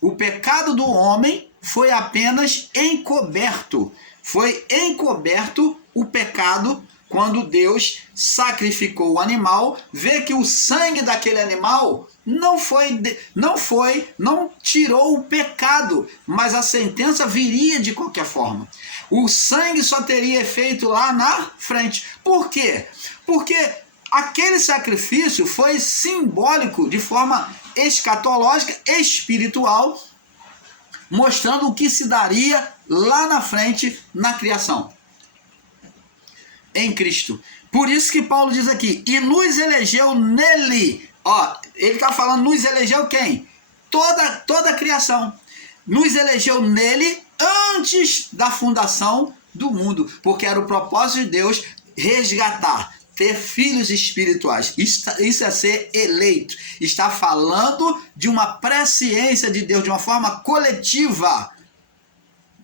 O pecado do homem foi apenas encoberto. Foi encoberto o pecado quando Deus sacrificou o animal, vê que o sangue daquele animal não tirou o pecado, mas a sentença viria de qualquer forma. O sangue só teria efeito lá na frente. Por quê? Porque aquele sacrifício foi simbólico, de forma escatológica, espiritual, mostrando o que se daria lá na frente na criação, em Cristo. Por isso que Paulo diz aqui, e nos elegeu nele. Ó, ele está falando, nos elegeu quem? Toda a criação. Nos elegeu nele antes da fundação do mundo, porque era o propósito de Deus resgatar, ter filhos espirituais. Isso é ser eleito. Está falando de uma presciência de Deus, de uma forma coletiva,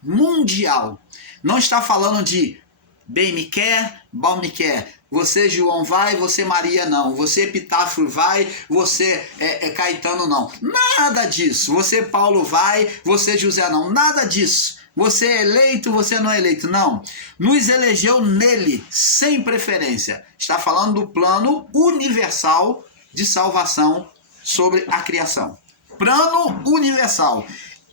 mundial. Não está falando de bem me quer, mal me quer. Você, João, vai, você, Maria, não. Você, Epitáfio, vai, você, Caetano, não. Nada disso. Você, Paulo, vai, você, José, não. Nada disso. Você é eleito, você não é eleito. Não. Nos elegeu nele, sem preferência. Está falando do plano universal de salvação sobre a criação. Plano universal.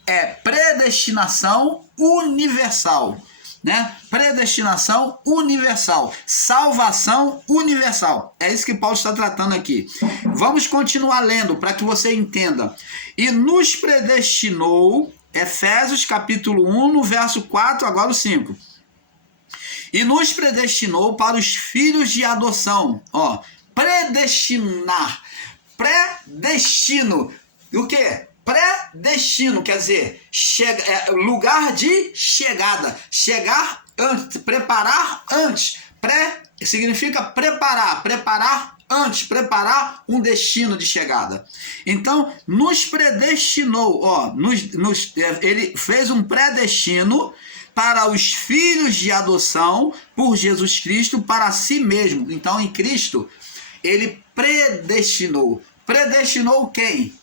É predestinação universal. Né? Predestinação universal, salvação universal. É isso que Paulo está tratando aqui. Vamos continuar lendo para que você entenda. E nos predestinou, Efésios capítulo 1, no verso 4, agora o 5. E nos predestinou para os filhos de adoção. Ó, predestinar. Predestino. O quê? Predestino, quer dizer, lugar de chegada. Chegar antes, preparar antes. Pré significa preparar, preparar antes, preparar um destino de chegada. Então, nos predestinou, ó, ele fez um predestino para os filhos de adoção por Jesus Cristo para si mesmo. Então, em Cristo, ele predestinou. Predestinou quem?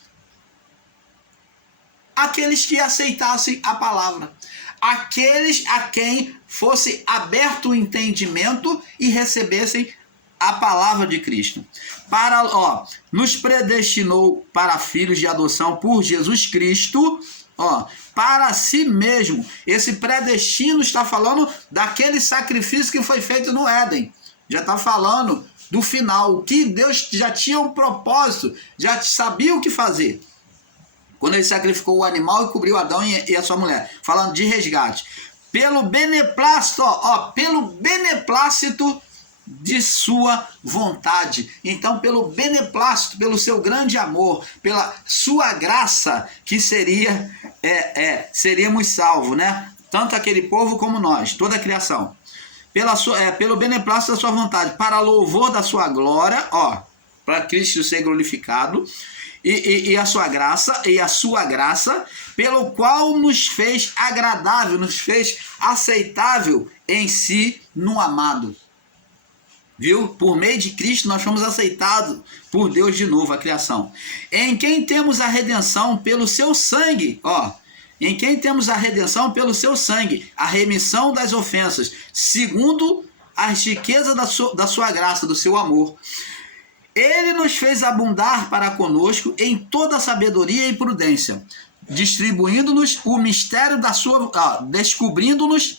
Aqueles que aceitassem a palavra, aqueles a quem fosse aberto o entendimento e recebessem a palavra de Cristo. Nos predestinou para filhos de adoção por Jesus Cristo, para si mesmo. Esse predestino está falando daquele sacrifício que foi feito no Éden. Já está falando do final, o que Deus já tinha um propósito, já sabia o que fazer. Quando ele sacrificou o animal e cobriu Adão e a sua mulher. Falando de resgate. Pelo beneplácito, pelo beneplácito de sua vontade. Então, pelo beneplácito, pelo seu grande amor, pela sua graça, que seríamos salvos, né? Tanto aquele povo como nós, toda a criação. Pelo beneplácito da sua vontade, para louvor da sua glória, para Cristo ser glorificado. E a sua graça, pelo qual nos fez agradável, nos fez aceitável em si no amado. Viu? Por meio de Cristo nós fomos aceitados por Deus de novo, a criação. Em quem temos a redenção pelo seu sangue, em quem temos a redenção pelo seu sangue, a remissão das ofensas, segundo as riquezas da sua graça, do seu amor. Ele nos fez abundar para conosco em toda sabedoria e prudência, distribuindo-nos o mistério da sua, descobrindo-nos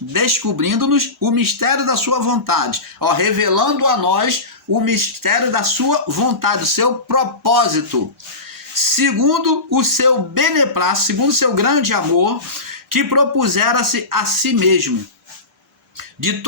o mistério da sua vontade, revelando a nós o mistério da sua vontade, o seu propósito, segundo o seu beneplácito, segundo o seu grande amor, que propusera-se a si mesmo, de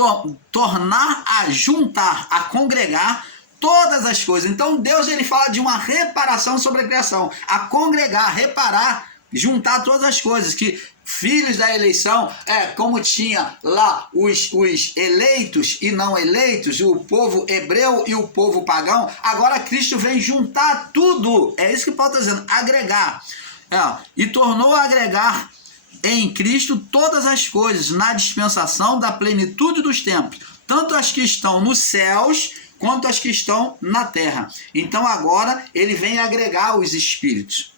tornar a juntar, a congregar todas as coisas. Então Deus, ele fala de uma reparação sobre a criação, a congregar, reparar, juntar todas as coisas, que filhos da eleição, como tinha lá os eleitos e não eleitos, o povo hebreu e o povo pagão, agora Cristo vem juntar tudo. É isso que Paulo está dizendo, agregar. E tornou a agregar em Cristo todas as coisas, na dispensação da plenitude dos tempos, tanto as que estão nos céus, quanto as que estão na terra. Então agora ele vem agregar os espíritos.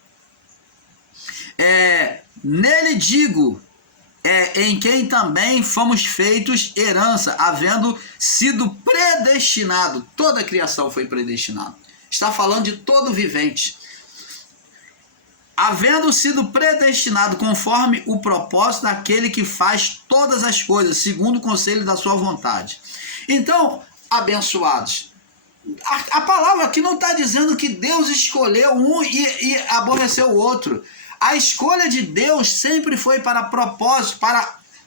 Nele digo, em quem também fomos feitos herança, havendo sido predestinado. Toda a criação foi predestinada. Está falando de todo vivente. Havendo sido predestinado conforme o propósito daquele que faz todas as coisas, segundo o conselho da sua vontade. Então, abençoados, a palavra aqui não está dizendo que Deus escolheu um e aborreceu o outro. A escolha de Deus sempre foi para propósito,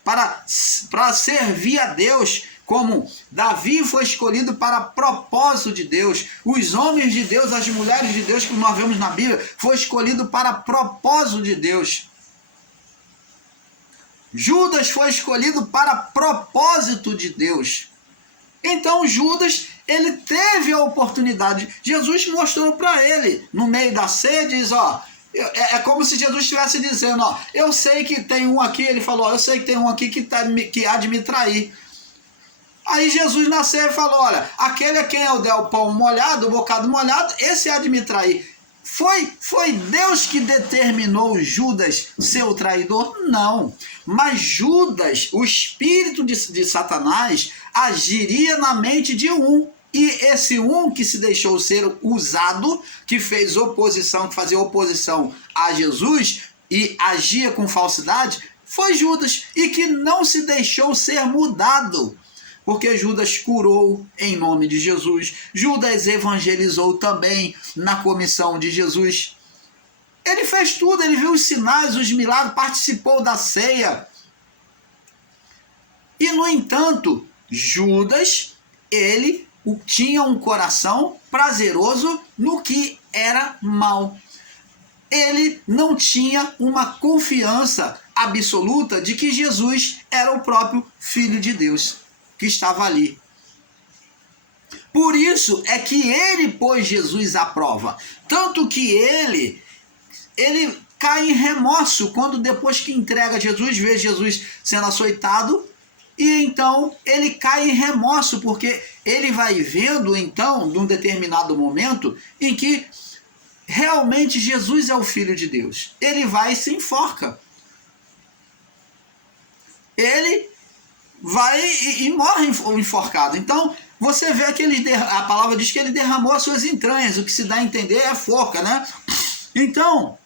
para servir a Deus, como Davi foi escolhido para propósito de Deus. Os homens de Deus, as mulheres de Deus que nós vemos na Bíblia, foi escolhido para propósito de Deus. Judas foi escolhido para propósito de Deus. Então Judas, ele teve a oportunidade. Jesus mostrou para ele, no meio da ceia, diz, é como se Jesus estivesse dizendo, eu sei que tem um aqui, ele falou, eu sei que tem um aqui que há de me trair. Aí Jesus na ceia falou, olha, aquele a quem eu der o pão molhado, o bocado molhado, esse há de me trair. Foi Deus que determinou Judas ser o traidor? Não. Mas Judas, o espírito de Satanás, agiria na mente de um. E esse um que se deixou ser usado, que fez oposição, que fazia oposição a Jesus e agia com falsidade, foi Judas. E que não se deixou ser mudado. Porque Judas curou em nome de Jesus. Judas evangelizou também na comissão de Jesus. Ele fez tudo, ele viu os sinais, os milagres, participou da ceia. E, no entanto, Judas, ele tinha um coração prazeroso no que era mal. Ele não tinha uma confiança absoluta de que Jesus era o próprio Filho de Deus que estava ali. Por isso é que ele pôs Jesus à prova. Tanto que ele cai em remorso quando depois que entrega Jesus, vê Jesus sendo açoitado, e então ele cai em remorso, porque ele vai vendo então, num determinado momento, em que realmente Jesus é o Filho de Deus. Ele vai e se enforca. Ele vai e morre enforcado. Então, você vê que a palavra diz que ele derramou as suas entranhas. O que se dá a entender é a forca, né? Então,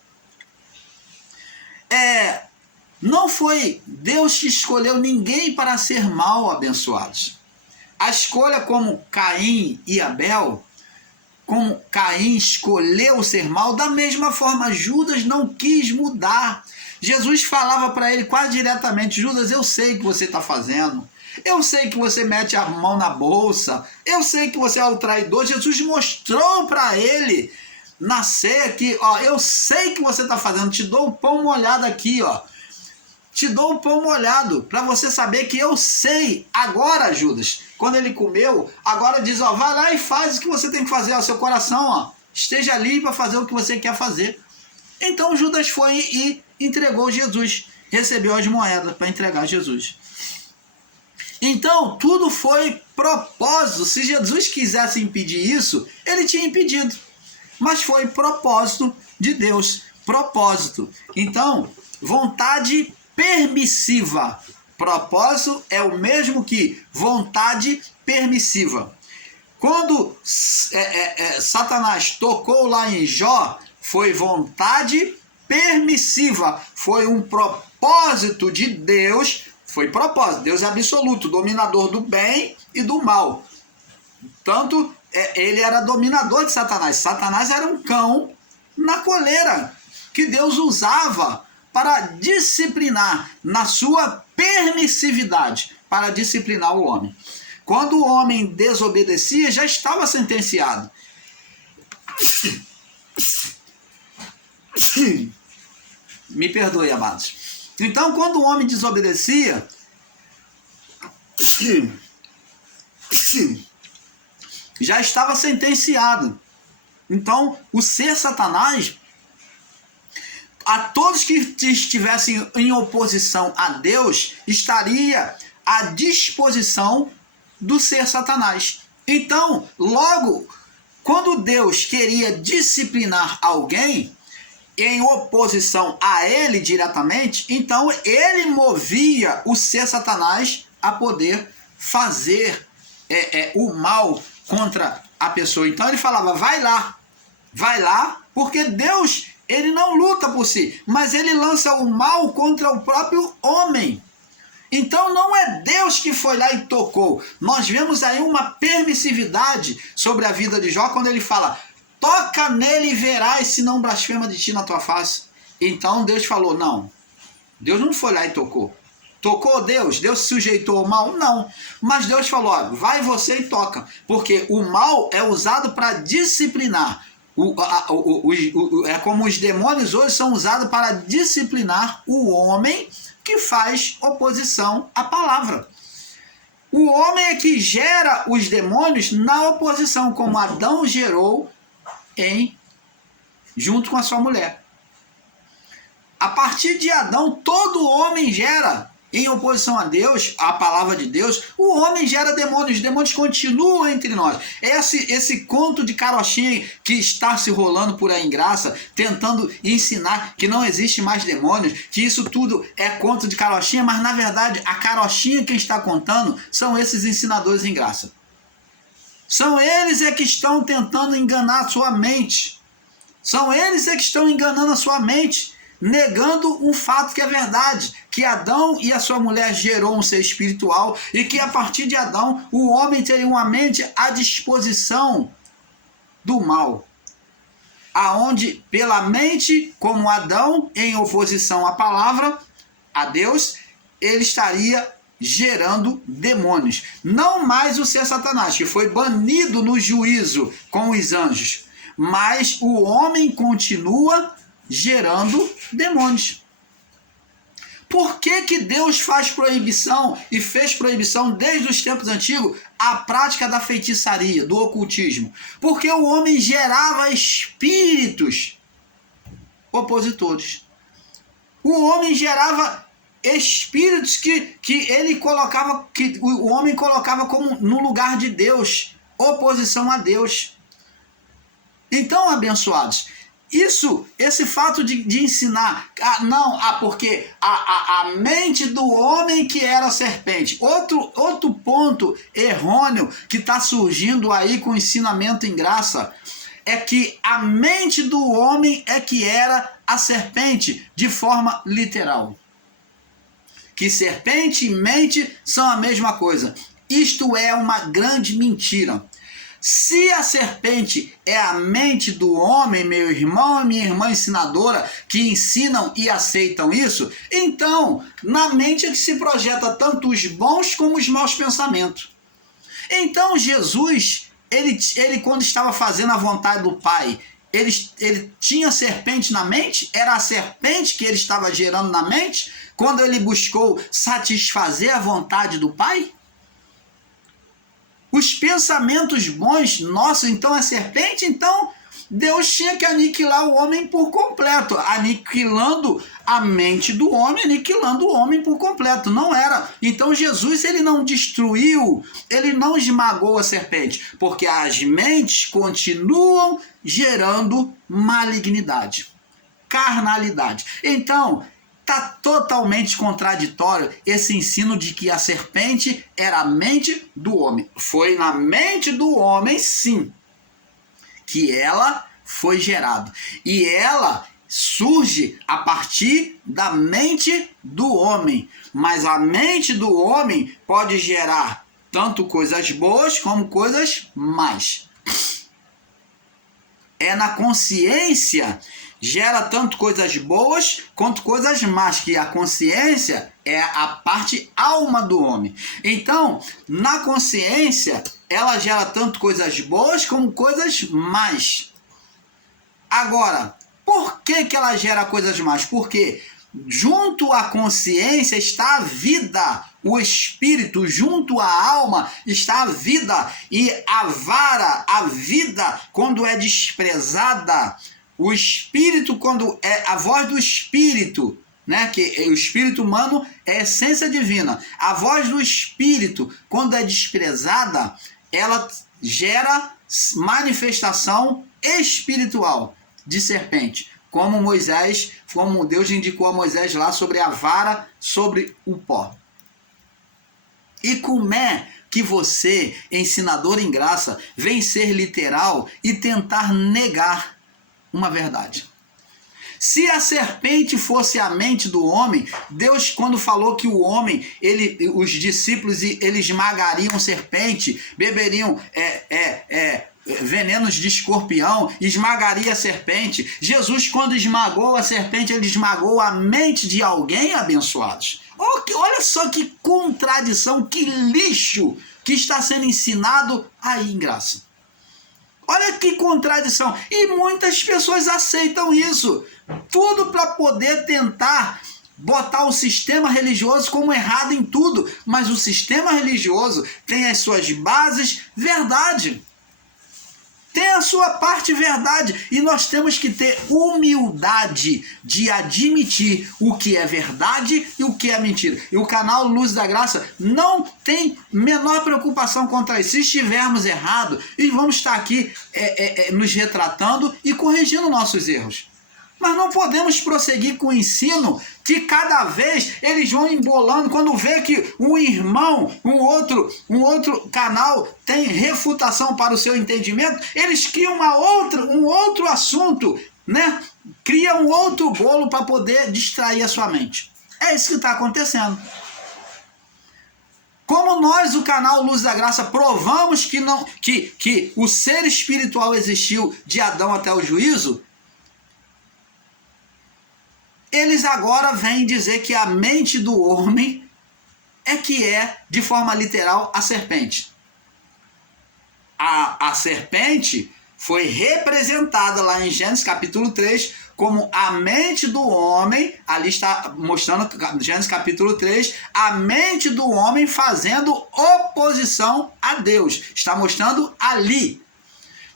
não foi Deus que escolheu ninguém para ser mal, abençoados. A escolha como Caim e Abel, como Caim escolheu ser mal, da mesma forma Judas não quis mudar. Jesus falava para ele quase diretamente, Judas, eu sei o que você está fazendo, eu sei que você mete a mão na bolsa, eu sei que você é o traidor. Jesus mostrou para ele na ceia que, eu sei que você está fazendo, te dou o pão molhado aqui, te dou o pão molhado, para você saber que eu sei. Agora, Judas, quando ele comeu, agora diz, vai lá e faz o que você tem que fazer, seu coração, esteja livre para fazer o que você quer fazer. Então Judas foi e entregou Jesus, recebeu as moedas para entregar Jesus. Então, tudo foi propósito. Se Jesus quisesse impedir isso, ele tinha impedido. Mas foi propósito de Deus. Propósito. Então, vontade permissiva. Propósito é o mesmo que vontade permissiva. Quando Satanás tocou lá em Jó, foi vontade permissiva. Foi um propósito de Deus. Foi propósito. Deus é absoluto, dominador do bem e do mal. Tanto ele era dominador de Satanás. Satanás era um cão na coleira que Deus usava para disciplinar, na sua permissividade, para disciplinar o homem. Quando o homem desobedecia, já estava sentenciado. Me perdoe, amados. Então, quando o homem desobedecia, já estava sentenciado. Então, o ser Satanás, a todos que estivessem em oposição a Deus, estaria à disposição do ser Satanás. Então, logo, quando Deus queria disciplinar alguém, em oposição a ele diretamente, então ele movia o ser Satanás a poder fazer o mal contra a pessoa. Então ele falava, vai lá, porque Deus, ele não luta por si, mas ele lança o mal contra o próprio homem. Então não é Deus que foi lá e tocou. Nós vemos aí uma permissividade sobre a vida de Jó, quando ele fala, toca nele e verás se não blasfema de ti na tua face. Então Deus falou, não, Deus não foi lá e tocou. Tocou Deus? Deus se sujeitou ao mal? Não. Mas Deus falou, ó, vai você e toca. Porque o mal é usado para disciplinar. É como os demônios hoje são usados para disciplinar o homem que faz oposição à palavra. O homem é que gera os demônios na oposição, como Adão gerou junto com a sua mulher. A partir de Adão, todo homem gera, em oposição a Deus, a palavra de Deus, o homem gera demônios, os demônios continuam entre nós. Esse conto de carochinha que está se rolando por aí em graça, tentando ensinar que não existe mais demônios, que isso tudo é conto de carochinha, mas na verdade a carochinha que está contando são esses ensinadores em graça. São eles que estão tentando enganar a sua mente. São eles que estão enganando a sua mente, negando um fato que é verdade, que Adão e a sua mulher gerou um ser espiritual e que a partir de Adão o homem teria uma mente à disposição do mal, aonde pela mente, como Adão, em oposição à palavra, a Deus, ele estaria gerando demônios. Não mais o ser Satanás, que foi banido no juízo com os anjos, mas o homem continua gerando demônios. Por que Deus faz proibição e fez proibição desde os tempos antigos a prática da feitiçaria, do ocultismo? Porque o homem gerava espíritos opositores. O homem gerava espíritos que ele colocava, que o homem colocava como no lugar de Deus, oposição a Deus. Então, abençoados, esse fato de ensinar, porque a mente do homem que era serpente, outro ponto errôneo que está surgindo aí com o ensinamento em graça, é que a mente do homem é que era a serpente, de forma literal. Que serpente e mente são a mesma coisa. Isto é uma grande mentira. Se a serpente é a mente do homem, meu irmão e minha irmã ensinadora, que ensinam e aceitam isso, então na mente é que se projeta tanto os bons como os maus pensamentos. Então Jesus, ele quando estava fazendo a vontade do Pai, ele tinha serpente na mente? Era a serpente que ele estava gerando na mente quando ele buscou satisfazer a vontade do Pai? Os pensamentos bons, nossa, então é serpente? Então Deus tinha que aniquilar o homem por completo, aniquilando a mente do homem, aniquilando o homem por completo. Não era. Então Jesus, ele não destruiu, ele não esmagou a serpente, porque as mentes continuam gerando malignidade, carnalidade. Então está totalmente contraditório esse ensino de que a serpente era a mente do homem. Foi na mente do homem, sim, que ela foi gerada. E ela surge a partir da mente do homem. Mas a mente do homem pode gerar tanto coisas boas como coisas más. É na consciência, gera tanto coisas boas quanto coisas más, que a consciência é a parte alma do homem. Então, na consciência, ela gera tanto coisas boas como coisas más. Agora, por que ela gera coisas más? Porque junto à consciência está a vida, o espírito, junto à alma está a vida, e a vara, a vida, quando é desprezada, o espírito, quando é a voz do espírito, né, que o espírito humano é a essência divina, a voz do espírito, quando é desprezada, ela gera manifestação espiritual de serpente, como Deus indicou a Moisés lá sobre a vara, sobre o pó. E como é que você, ensinador em graça, vem ser literal e tentar negar uma verdade? Se a serpente fosse a mente do homem, Deus, quando falou que o homem, os discípulos, eles esmagariam serpente, beberiam venenos de escorpião, esmagaria a serpente. Jesus, quando esmagou a serpente, ele esmagou a mente de alguém, abençoados. Olha só que contradição, que lixo que está sendo ensinado aí em graça. Olha que contradição. E muitas pessoas aceitam isso. Tudo para poder tentar botar o sistema religioso como errado em tudo. Mas o sistema religioso tem as suas bases verdade. Tem a sua parte verdade. E nós temos que ter humildade de admitir o que é verdade e o que é mentira. E o canal Luz da Graça não tem menor preocupação contra isso. Se estivermos errados, e vamos estar aqui nos retratando e corrigindo nossos erros. Mas não podemos prosseguir com o ensino que cada vez eles vão embolando. Quando vê que um irmão, um outro canal tem refutação para o seu entendimento, eles criam um outro assunto, né? Criam um outro bolo para poder distrair a sua mente. É isso que está acontecendo. Como nós, o canal Luz da Graça, provamos que o ser espiritual existiu de Adão até o juízo, eles agora vêm dizer que a mente do homem que é, de forma literal, a serpente. A serpente foi representada lá em Gênesis capítulo 3 como a mente do homem. Ali está mostrando, Gênesis capítulo 3, a mente do homem fazendo oposição a Deus. Está mostrando ali.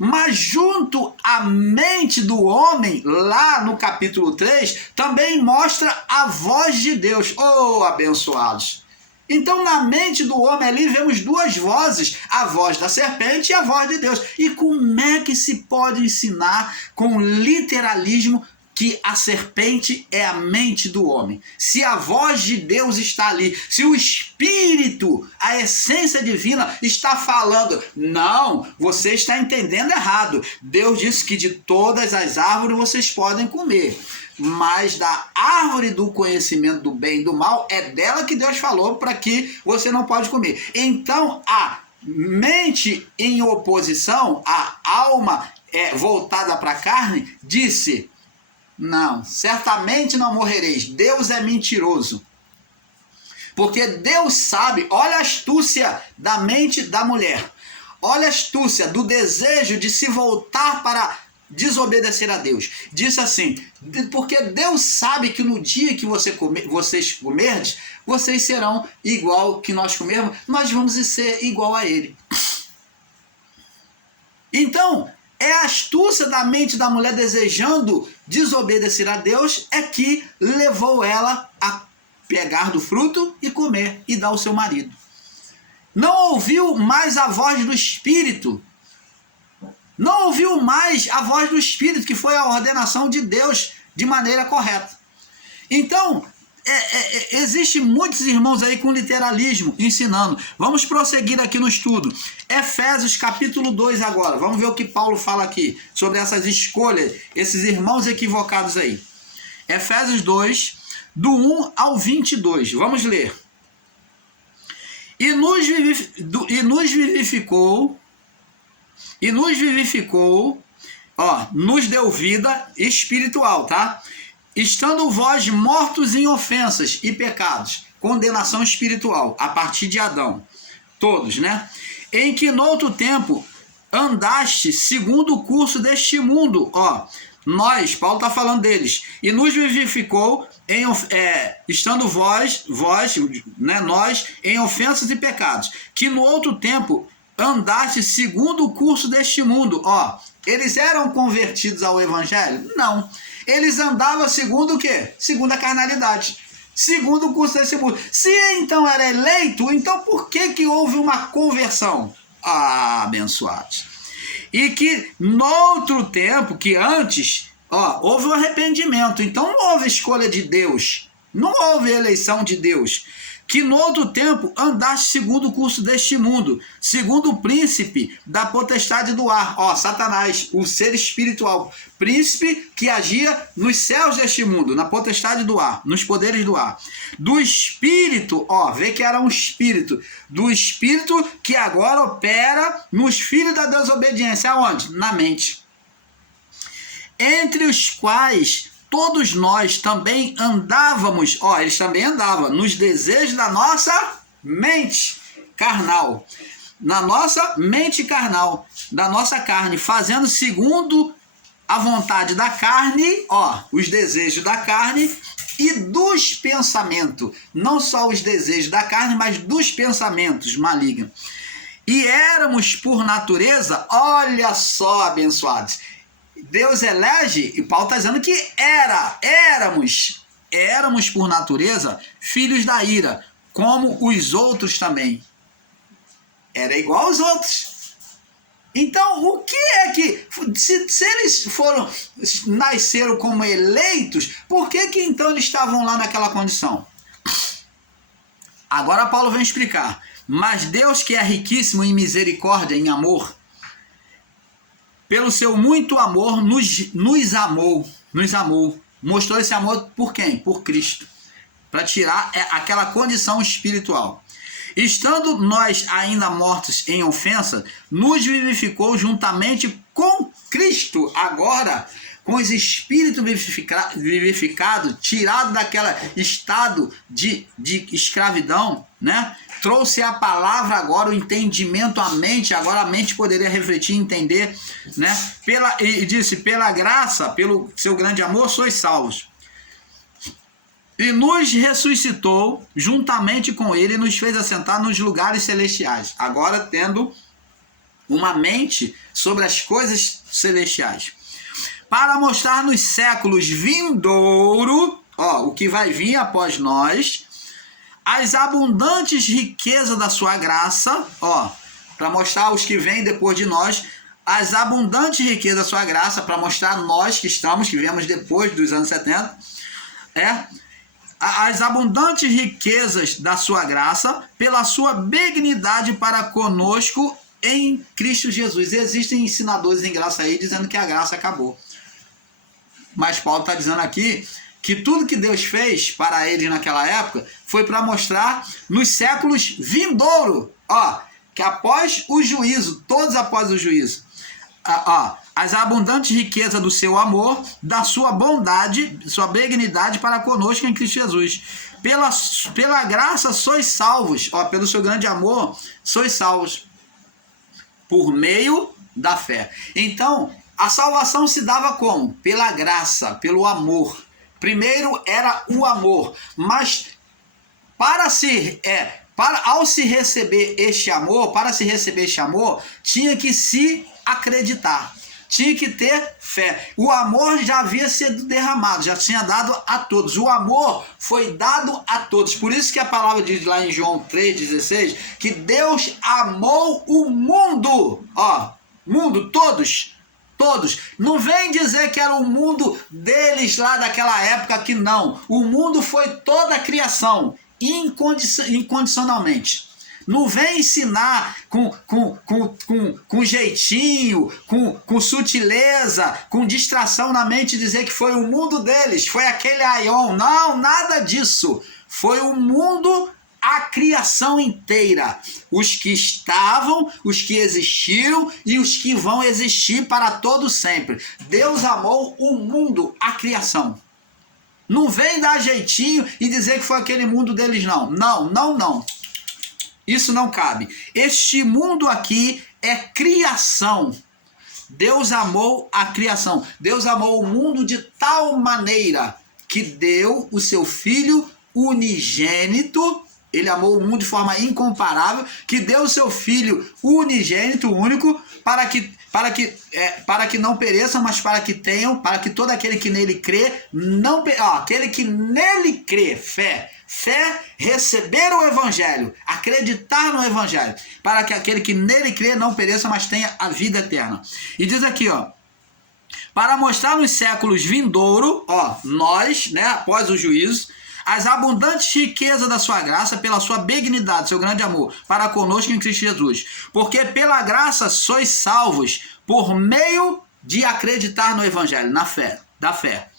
Mas junto à mente do homem, lá no capítulo 3, também mostra a voz de Deus. Oh, abençoados! Então, na mente do homem ali, vemos duas vozes, a voz da serpente e a voz de Deus. E como é que se pode ensinar com literalismo que a serpente é a mente do homem? Se a voz de Deus está ali, se o Espírito, a essência divina, está falando, não, você está entendendo errado. Deus disse que de todas as árvores vocês podem comer, mas da árvore do conhecimento do bem e do mal, é dela que Deus falou para que você não pode comer. Então, a mente em oposição, a alma voltada para a carne, disse, não, certamente não morrereis. Deus é mentiroso. Porque Deus sabe, olha a astúcia da mente da mulher. Olha a astúcia do desejo de se voltar para desobedecer a Deus. Disse assim, porque Deus sabe que no dia que vocês comerdes, vocês serão igual que nós comermos, nós vamos ser igual a Ele. Então, é a astúcia da mente da mulher desejando desobedecer a Deus que levou ela a pegar do fruto e comer e dar ao seu marido. Não ouviu mais a voz do Espírito. Não ouviu mais a voz do Espírito, que foi a ordenação de Deus de maneira correta. Então, existem muitos irmãos aí com literalismo ensinando. Vamos prosseguir aqui no estudo. Efésios capítulo 2 agora. Vamos ver o que Paulo fala aqui sobre essas escolhas, esses irmãos equivocados aí. Efésios 2, do 1 ao 22. Vamos ler. E nos vivificou, nos deu vida espiritual, tá? Estando vós mortos em ofensas e pecados, condenação espiritual, a partir de Adão, todos, né? Em que no outro tempo andaste segundo o curso deste mundo, nós, Paulo está falando deles, e nos vivificou, estando vós, né, nós, em ofensas e pecados, que no outro tempo andaste segundo o curso deste mundo, eles eram convertidos ao evangelho? Não. Eles andavam segundo o quê? Segundo a carnalidade. Segundo o curso desse mundo. Se então era eleito, então por que houve uma conversão? Abençoados. E que no outro tempo, que antes Ó, houve um arrependimento, então não houve escolha de Deus, não houve eleição de Deus. Que no outro tempo andaste segundo o curso deste mundo, segundo o príncipe da potestade do ar. Ó, Satanás, o ser espiritual, príncipe que agia nos céus deste mundo, na potestade do ar, nos poderes do ar. Do espírito, ó, vê que era um espírito, do espírito que agora opera nos filhos da desobediência. Aonde? Na mente. Entre os quais todos nós também andávamos, ó, eles também andavam nos desejos da nossa mente carnal, na nossa mente carnal, da nossa carne, fazendo segundo a vontade da carne, ó, os desejos da carne e dos pensamentos, não só os desejos da carne, mas dos pensamentos malignos. E éramos por natureza, olha só, abençoados, Deus elege, e Paulo está dizendo que éramos por natureza filhos da ira, como os outros também. Era igual aos outros. Então, o que é que, se eles nasceram como eleitos, por que então eles estavam lá naquela condição? Agora Paulo vem explicar. Mas Deus, que é riquíssimo em misericórdia, em amor, pelo seu muito amor, nos amou. Mostrou esse amor por quem? Por Cristo. Para tirar aquela condição espiritual. Estando nós ainda mortos em ofensa, nos vivificou juntamente com Cristo. Agora, com esse espírito vivificado, tirado daquele estado de escravidão, né? Trouxe a palavra agora, o entendimento à mente, agora a mente poderia refletir e entender, né? E disse, pela graça, pelo seu grande amor, sois salvos. E nos ressuscitou juntamente com ele e nos fez assentar nos lugares celestiais. Agora tendo uma mente sobre as coisas celestiais. Para mostrar nos séculos vindouro, ó, o que vai vir após nós, as abundantes riquezas da sua graça, ó, para mostrar aos que vêm depois de nós, as abundantes riquezas da sua graça, para mostrar nós que viemos depois dos anos 70, as abundantes riquezas da sua graça, pela sua benignidade para conosco em Cristo Jesus. Existem ensinadores em graça aí dizendo que a graça acabou. Mas Paulo está dizendo aqui que tudo que Deus fez para eles naquela época foi para mostrar nos séculos vindouro, ó, que após o juízo, todos após o juízo, as abundantes riquezas do seu amor, da sua bondade, sua benignidade para conosco em Cristo Jesus. Pela graça sois salvos, ó, pelo seu grande amor sois salvos, por meio da fé. Então, a salvação se dava como? Pela graça, pelo amor. Primeiro era o amor, mas ao se receber este amor, tinha que se acreditar, tinha que ter fé. O amor já havia sido derramado, já tinha dado a todos. O amor foi dado a todos. Por isso que a palavra diz lá em João 3,16, que Deus amou o mundo, ó, mundo, todos. Não vem dizer que era o mundo deles lá daquela época, que não. O mundo foi toda a criação, incondicionalmente. Não vem ensinar com jeitinho, com sutileza, com distração na mente, dizer que foi o mundo deles, foi aquele aion. Não, nada disso. Foi o mundo, a criação inteira, os que estavam, os que existiram e os que vão existir para todo sempre. Deus amou o mundo, a criação. Não vem dar jeitinho e dizer que foi aquele mundo deles, não. Não. Isso não cabe. Este mundo aqui é criação. Deus amou a criação. Deus amou o mundo de tal maneira que deu o seu Filho unigênito. Ele amou o mundo de forma incomparável, que deu o seu Filho unigênito, único, para que não pereçam, mas para que tenham, para que todo aquele que nele crê, aquele que nele crê, fé, receber o Evangelho, acreditar no Evangelho, para que aquele que nele crê não pereça, mas tenha a vida eterna. E diz aqui, ó, para mostrar nos séculos vindouro, ó, nós, né, após o juízo, as abundantes riquezas da sua graça, pela sua benignidade, seu grande amor, para conosco em Cristo Jesus. Porque pela graça sois salvos, por meio de acreditar no Evangelho, na fé, da fé.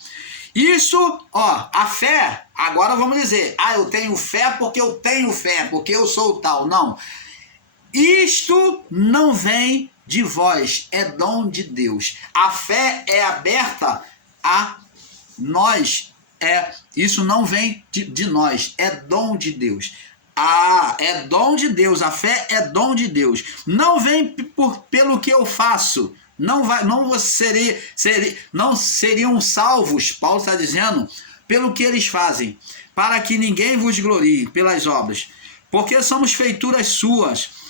Isso, ó, a fé, agora vamos dizer, eu tenho fé, porque eu sou tal. Não. Isto não vem de vós, é dom de Deus. A fé é aberta a nós. Isso não vem de nós, é dom de Deus. É dom de Deus, a fé é dom de Deus. Não vem pelo que eu faço. Não seriam salvos, Paulo está dizendo, pelo que eles fazem, para que ninguém vos glorie pelas obras. Porque somos feituras suas,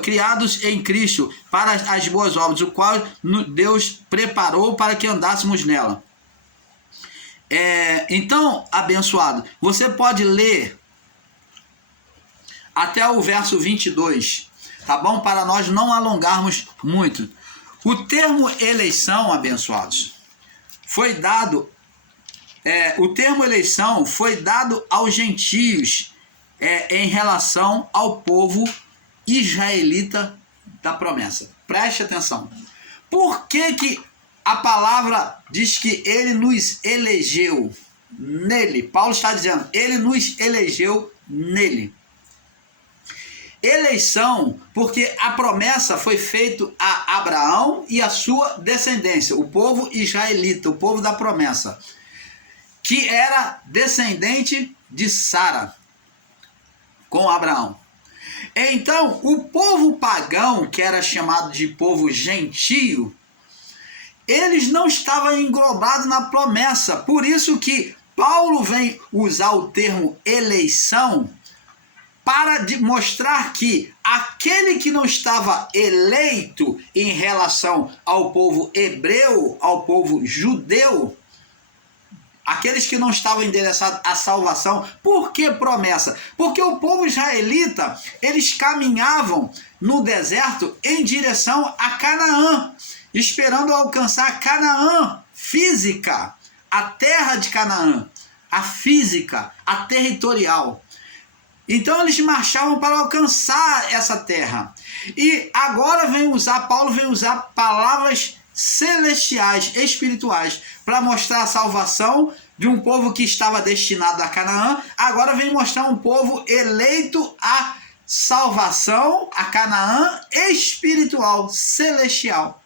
criados em Cristo para as boas obras, o qual Deus preparou para que andássemos nela. Então, abençoado, você pode ler até o verso 22, tá bom? Para nós não alongarmos muito. O termo eleição, abençoados, foi dado, o termo eleição foi dado aos gentios em relação ao povo israelita da promessa. Preste atenção. Por que a palavra diz que ele nos elegeu nele? Paulo está dizendo, ele nos elegeu nele. Eleição, porque a promessa foi feita a Abraão e a sua descendência, o povo israelita, o povo da promessa, que era descendente de Sara, com Abraão. Então, o povo pagão, que era chamado de povo gentio, eles não estavam englobados na promessa. Por isso que Paulo vem usar o termo eleição para mostrar que aquele que não estava eleito em relação ao povo hebreu, ao povo judeu, aqueles que não estavam endereçados à salvação. Por que promessa? Porque o povo israelita, eles caminhavam no deserto em direção a Canaã, esperando alcançar Canaã física, a terra de Canaã, a física, a territorial. Então eles marchavam para alcançar essa terra. E agora Paulo vem usar palavras celestiais, espirituais, para mostrar a salvação de um povo que estava destinado a Canaã. Agora vem mostrar um povo eleito a salvação, a Canaã espiritual, celestial.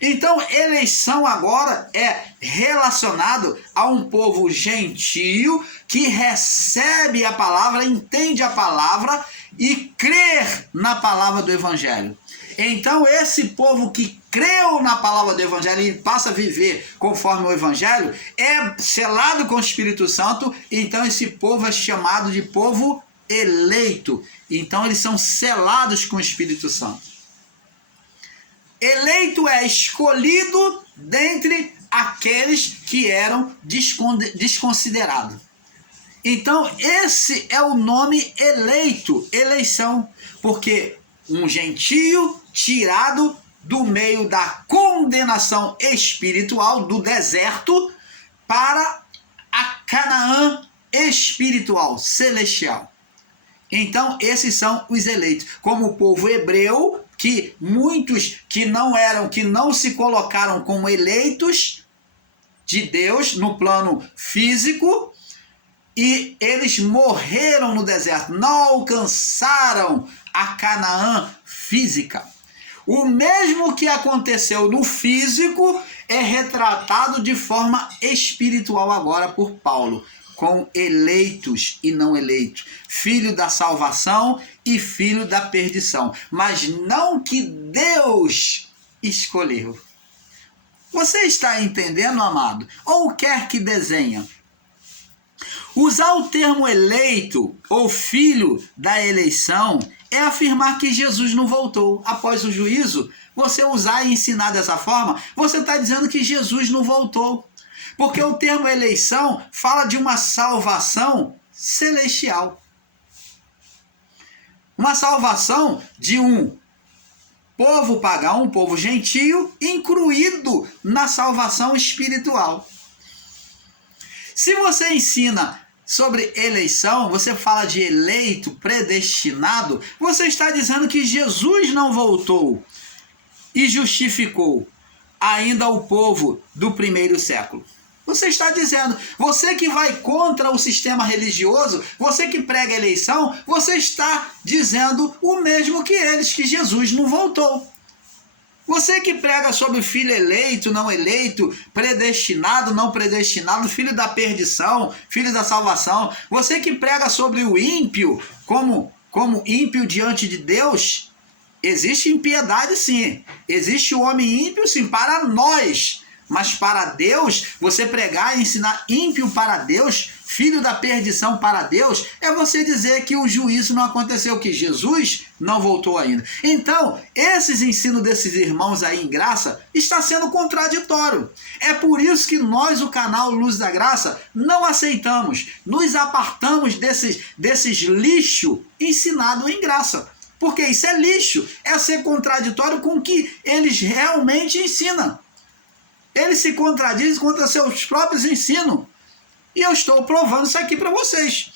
Então, eleição agora é relacionado a um povo gentio que recebe a palavra, entende a palavra e crê na palavra do Evangelho. Então, esse povo que creu na palavra do Evangelho e passa a viver conforme o Evangelho, é selado com o Espírito Santo. Então, esse povo é chamado de povo eleito. Então, eles são selados com o Espírito Santo. Eleito é escolhido dentre aqueles que eram desconsiderados. Então, esse é o nome eleito, eleição, porque um gentio tirado do meio da condenação espiritual do deserto para a Canaã espiritual, celestial. Então, esses são os eleitos. Como o povo hebreu, que muitos que não se colocaram como eleitos de Deus no plano físico, e eles morreram no deserto, não alcançaram a Canaã física. O mesmo que aconteceu no físico é retratado de forma espiritual agora por Paulo, com eleitos e não eleitos, filho da salvação e filho da perdição, mas não que Deus escolheu. Você está entendendo, amado? Ou quer que desenha? Usar o termo eleito ou filho da eleição é afirmar que Jesus não voltou. Após o juízo, você usar e ensinar dessa forma, você está dizendo que Jesus não voltou. Porque o termo eleição fala de uma salvação celestial. Uma salvação de um povo pagão, um povo gentio, incluído na salvação espiritual. Se você ensina sobre eleição, você fala de eleito, predestinado, você está dizendo que Jesus não voltou e justificou ainda o povo do primeiro século. Você está dizendo, você que vai contra o sistema religioso, você que prega eleição, você está dizendo o mesmo que eles, que Jesus não voltou. Você que prega sobre filho eleito, não eleito, predestinado, não predestinado, filho da perdição, filho da salvação, você que prega sobre o ímpio como ímpio diante de Deus, existe impiedade sim, existe o homem ímpio sim, para nós, mas para Deus, você pregar e ensinar ímpio para Deus, filho da perdição para Deus, é você dizer que o juízo não aconteceu, que Jesus não voltou ainda. Então, esses ensinos desses irmãos aí em graça está sendo contraditório. É por isso que nós, o canal Luz da Graça, não aceitamos, nos apartamos desses lixo ensinado em graça. Porque isso é lixo, é ser contraditório com o que eles realmente ensinam. Eles se contradizem contra seus próprios ensinos. E eu estou provando isso aqui para vocês.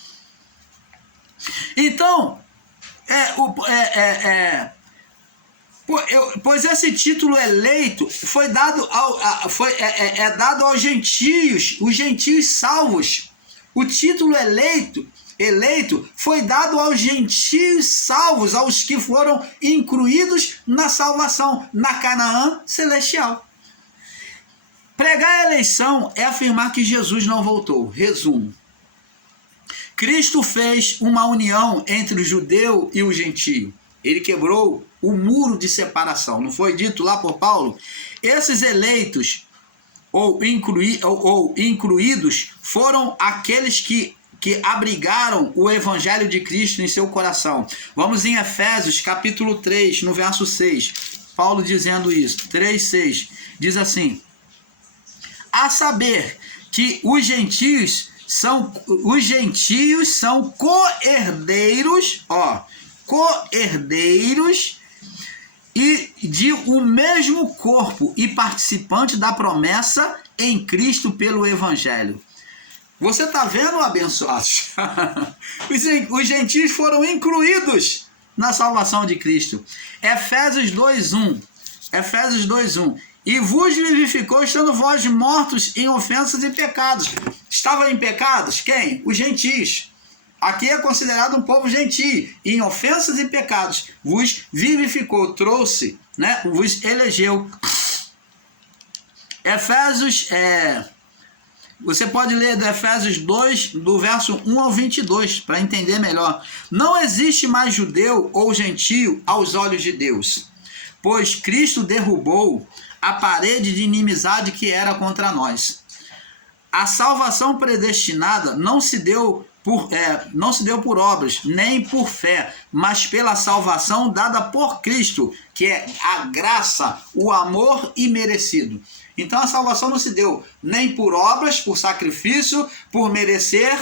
Então, pois esse título eleito foi dado dado aos gentios, os gentios salvos. O título eleito foi dado aos gentios salvos, aos que foram incluídos na salvação, na Canaã celestial. Pregar a eleição é afirmar que Jesus não voltou. Resumo. Cristo fez uma união entre o judeu e o gentio. Ele quebrou o muro de separação. Não foi dito lá por Paulo? Esses eleitos ou incluídos foram aqueles que abrigaram o evangelho de Cristo em seu coração. Vamos em Efésios capítulo 3, no verso 6. Paulo dizendo isso. 3:6. Diz assim: a saber que os gentios são co-herdeiros, co-herdeiros e de o mesmo corpo e participante da promessa em Cristo pelo evangelho. Você está vendo, abençoados? Os gentios foram incluídos na salvação de Cristo. Efésios 2:1. Efésios 2:1. E vos vivificou, estando vós mortos em ofensas e pecados. Estavam em pecados? Quem? Os gentios. Aqui é considerado um povo gentio. Em ofensas e pecados. Vos vivificou, trouxe, né? Vos elegeu. Efésios, você pode ler do Efésios 2, do verso 1 ao 22, para entender melhor. Não existe mais judeu ou gentio aos olhos de Deus, pois Cristo derrubou a parede de inimizade que era contra nós. A salvação predestinada não se deu por obras, nem por fé, mas pela salvação dada por Cristo, que é a graça, o amor imerecido. Então a salvação não se deu nem por obras, por sacrifício, por merecer,